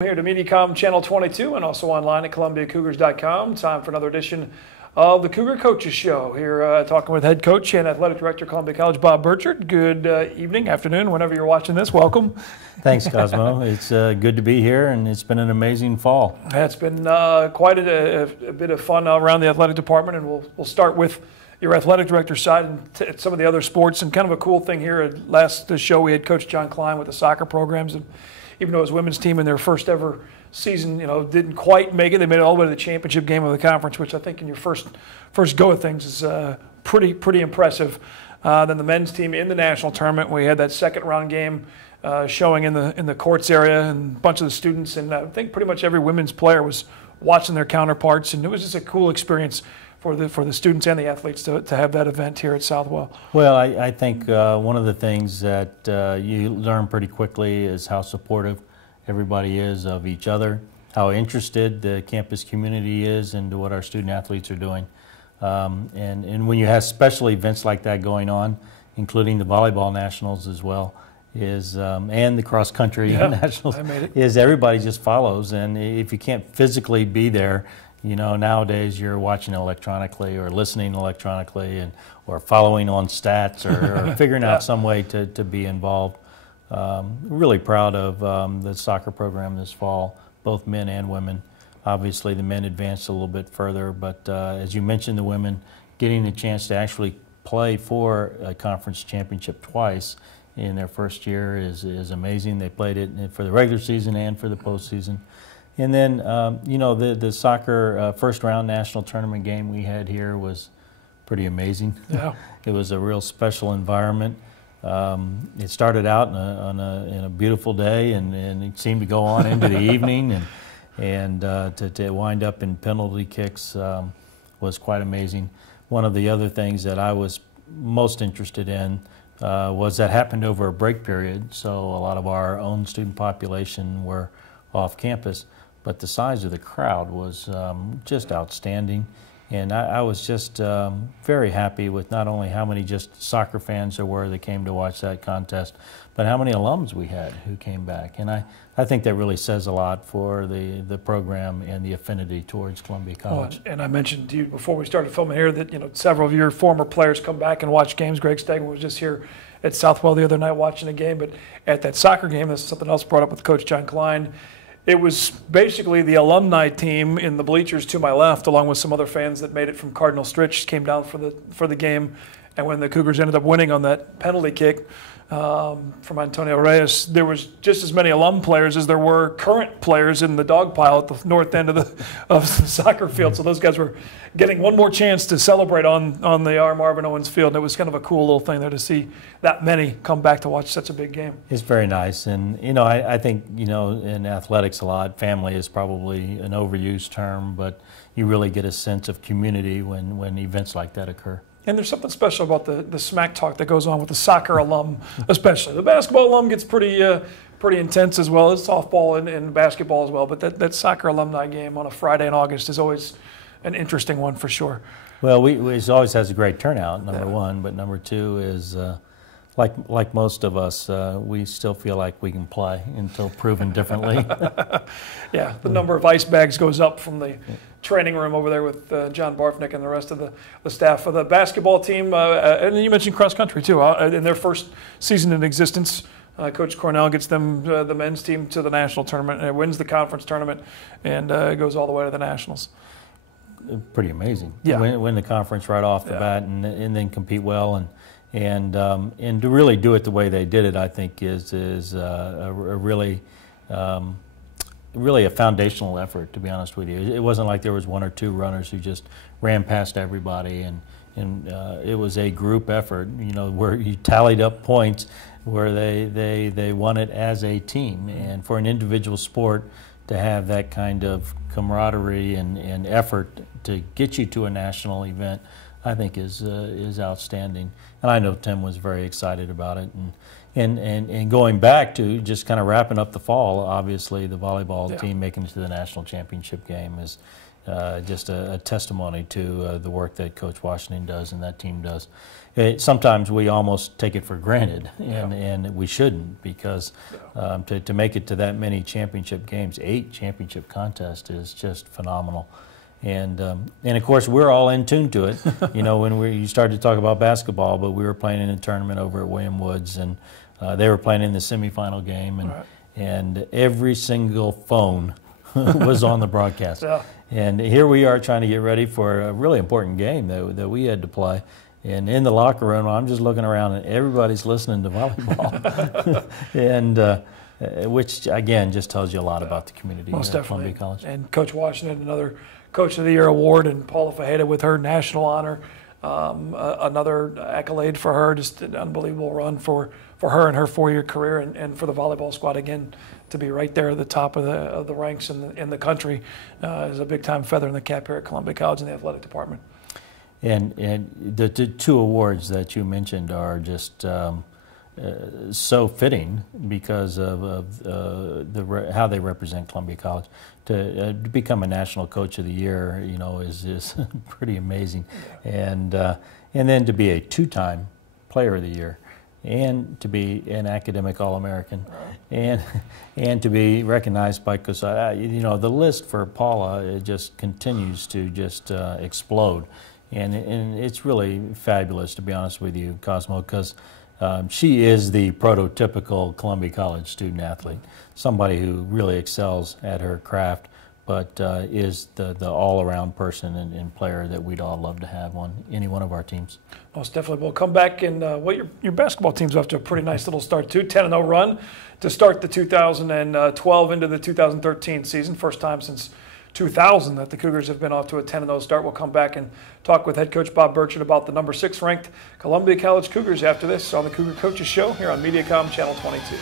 Here to Mediacom Channel 22 and also online at ColumbiaCougars.com. Time for another edition of the Cougar Coaches Show. Here talking with head coach and athletic director Columbia College, Bob Burchard. Good evening, afternoon, whenever you're watching this. Welcome. Thanks, Cosmo. It's good to be here, and it's been an amazing fall. It's been quite a bit of fun around the athletic department, and we'll start with your athletic director side and some of the other sports. And kind of a cool thing here, at last show we had Coach John Klein with the soccer programs, and even though his women's team in their first ever season, didn't quite make it. They made it all the way to the championship game of the conference, which I think in your first go of things is pretty impressive. Then the men's team in the national tournament, we had that second round game showing in the courts area, and a bunch of the students, and I think pretty much every women's player was watching their counterparts, and it was just a cool experience for the students and the athletes to have that event here at Southwell. Well, I think one of the things that you learn pretty quickly is how supportive everybody is of each other, how interested the campus community is into what our student athletes are doing. And when you have special events like that going on, including the volleyball nationals as well, and the cross country nationals, is everybody just follows. And if you can't physically be there, nowadays you're watching electronically or listening electronically or following on stats or figuring out some way to be involved. Really proud of the soccer program this fall, both men and women. Obviously the men advanced a little bit further, but as you mentioned, the women getting a chance to actually play for a conference championship twice in their first year is amazing. They played it for the regular season and for the postseason. And then, the soccer first round national tournament game we had here was pretty amazing. Yeah. It was a real special environment. It started out in a beautiful day, and it seemed to go on into the evening, and to wind up in penalty kicks was quite amazing. One of the other things that I was most interested in was that happened over a break period, so a lot of our own student population were off campus. But the size of the crowd was just outstanding, and I was just very happy with not only how many just soccer fans there were that came to watch that contest, but how many alums we had who came back. And I think that really says a lot for the program and the affinity towards Columbia College. And I mentioned to you before we started filming here that several of your former players come back and watch games. Greg Stegman was just here at Southwell the other night watching a game, but at that soccer game, this is something else brought up with Coach John Klein. It was basically the alumni team in the bleachers to my left, along with some other fans that made it from Cardinal Stritch, came down for the game. And when the Cougars ended up winning on that penalty kick from Antonio Reyes, there was just as many alum players as there were current players in the dog pile at the north end of the soccer field. So those guys were getting one more chance to celebrate on the R. Marvin Owens Field. It was kind of a cool little thing there to see that many come back to watch such a big game. It's very nice. And, I think, in athletics a lot, family is probably an overused term, but you really get a sense of community when events like that occur. And there's something special about the smack talk that goes on with the soccer alum, especially. The basketball alum gets pretty intense as well as softball and basketball as well. But that soccer alumni game on a Friday in August is always an interesting one for sure. Well, it always has a great turnout, number one. But number two is, like most of us, we still feel like we can play until proven differently. Yeah, the number of ice bags goes up from the training room over there with John Barfnick and the rest of the staff of the basketball team. And then you mentioned cross country too. In their first season in existence, Coach Cornell gets them, the men's team, to the national tournament, and wins the conference tournament, and goes all the way to the nationals. Pretty amazing. Yeah. Win the conference right off the bat, and then compete well, and to really do it the way they did it, I think is a really a foundational effort, to be honest with you. It wasn't like there was one or two runners who just ran past everybody, and it was a group effort, where you tallied up points where they won it as a team. And for an individual sport to have that kind of camaraderie and effort to get you to a national event, I think is outstanding. And I know Tim was very excited about it. And going back to just kind of wrapping up the fall, obviously the volleyball team making it to the national championship game just a testimony to the work that Coach Washington does and that team does. Sometimes we almost take it for granted, and we shouldn't, because to make it to that many championship games, 8 championship contests, is just phenomenal. And of course, we're all in tune to it. You know, when you started to talk about basketball, but we were playing in a tournament over at William Woods, and they were playing in the semifinal game, and every single phone was on the broadcast. And here we are trying to get ready for a really important game that we had to play. And in the locker room, I'm just looking around, and everybody's listening to volleyball, and which again just tells you a lot about the community at Columbia College. And Coach Washington, another Coach of the Year award, and Paula Fajeda with her national honor, another accolade for her. Just an unbelievable run for her in her 4-year career, and for the volleyball squad again to be right there at the top of the ranks in the country is a big time feather in the cap here at Columbia College in the athletic department. And the 2 awards that you mentioned are just so fitting because of how they represent Columbia College. To become a National Coach of the Year, you know, is pretty amazing, and then to be a 2-time Player of the Year, and to be an academic All-American, and to be recognized by COSAD. You know, the list for Paula, it just continues to just explode. And it's really fabulous, to be honest with you, Cosmo, because she is the prototypical Columbia College student athlete, somebody who really excels at her craft, but is the all-around person and player that we'd all love to have on any one of our teams. Most definitely. We'll come back, and your basketball team's off to a pretty nice little start too. 10-0 run to start the 2012 into the 2013 season. First time since 2000 that the Cougars have been off to a 10-0 start. We'll come back and talk with head coach Bob Burchett about the number 6 ranked Columbia College Cougars after this on the Cougar Coaches Show here on Mediacom Channel 22.